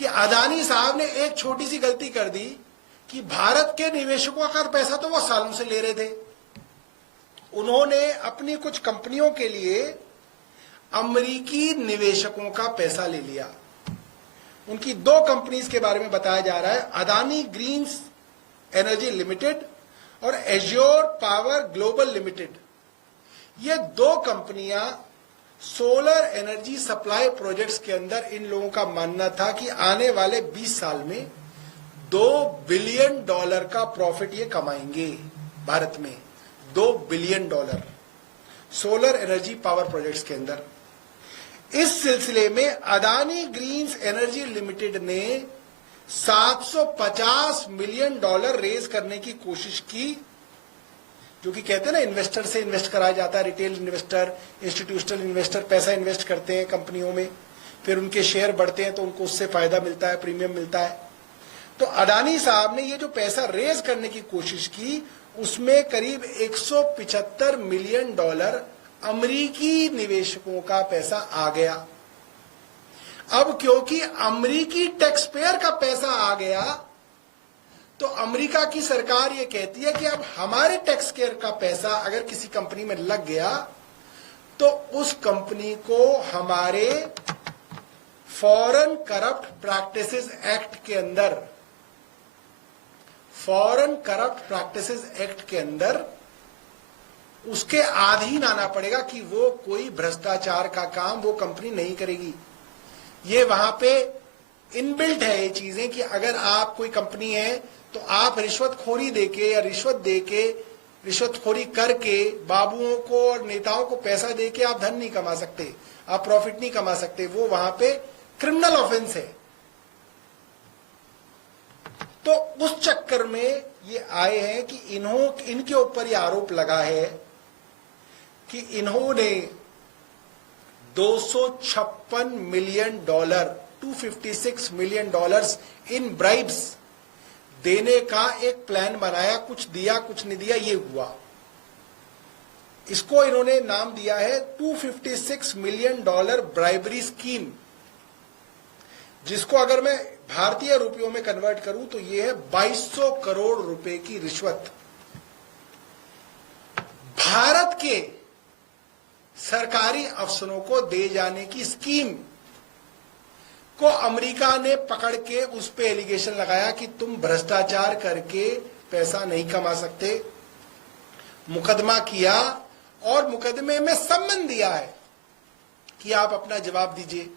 कि अदानी साहब ने एक छोटी सी गलती कर दी कि भारत के निवेशकों का पैसा तो वो सालों से ले रहे थे। उन्होंने अपनी कुछ कंपनियों के लिए अमेरिकी निवेशकों का पैसा ले लिया। उनकी दो कंपनीज के बारे में बताया जा रहा है, अदानी ग्रीन्स एनर्जी लिमिटेड और एज्योर पावर ग्लोबल लिमिटेड। ये दो कंपनियां सोलर एनर्जी सप्लाई प्रोजेक्ट्स के अंदर इन लोगों का मानना था कि आने वाले 20 साल में $2 बिलियन का प्रॉफिट ये कमाएंगे। भारत में $2 billion solar energy power projects के अंदर। इस सिलसिले में अदानी ग्रीन्स एनर्जी लिमिटेड ने $750 मिलियन रेज करने की कोशिश की, जो कि कहते हैं ना इन्वेस्टर से इन्वेस्ट कराया जाता है, रिटेल इन्वेस्टर, इंस्टीट्यूशनल इन्वेस्टर पैसा इन्वेस्ट करते हैं कंपनियों में, फिर उनके शेयर बढ़ते हैं तो उनको उससे फायदा मिलता है, प्रीमियम मिलता है। तो अडानी साहब ने ये जो पैसा रेज करने की कोशिश की उसमें करीब $175 मिलियन अमेरिकी निवेशकों का पैसा आ गया। अब क्योंकि अमेरिकी टैक्स पेयर का पैसा आ गया तो अमेरिका की सरकार ये कहती है कि अब हमारे टैक्स पेयर का पैसा अगर किसी कंपनी में लग गया तो उस कंपनी को हमारे फॉरेन करप्ट प्रैक्टिसेस एक्ट के अंदर, फॉरेन करप्ट प्रैक्टिसेस एक्ट के अंदर उसके अधीन आना पड़ेगा कि वो कोई भ्रष्टाचार का काम वो कंपनी नहीं करेगी। ये वहां पे इनबिल्ट है ये चीजें कि अगर आप कोई कंपनी है तो आप रिश्वतखोरी देके या रिश्वत देके, रिश्वतखोरी करके बाबुओं को और नेताओं को पैसा देके आप धन नहीं कमा सकते, आप प्रॉफिट नहीं कमा सकते, वो वहां पे क्रिमिनल ऑफेंस है। तो उस चक्कर में ये आए हैं कि इनके ऊपर ये आरोप लगा है कि इन्होंने $256 मिलियन, $256 मिलियन इन ब्राइब्स देने का एक प्लान बनाया, कुछ दिया कुछ नहीं दिया, ये हुआ। इसको इन्होंने नाम दिया है $256 मिलियन ब्राइबरी स्कीम, जिसको अगर मैं भारतीय रुपयों में कन्वर्ट करूं तो ये है 2200 करोड़ रुपए की रिश्वत। भारत के सरकारी अफसरों को दे जाने की स्कीम को अमेरिका ने पकड़ के उस पे एलिगेशन लगाया कि तुम भ्रष्टाचार करके पैसा नहीं कमा सकते। मुकदमा किया और मुकदमे में सम्मन दिया है कि आप अपना जवाब दीजिए।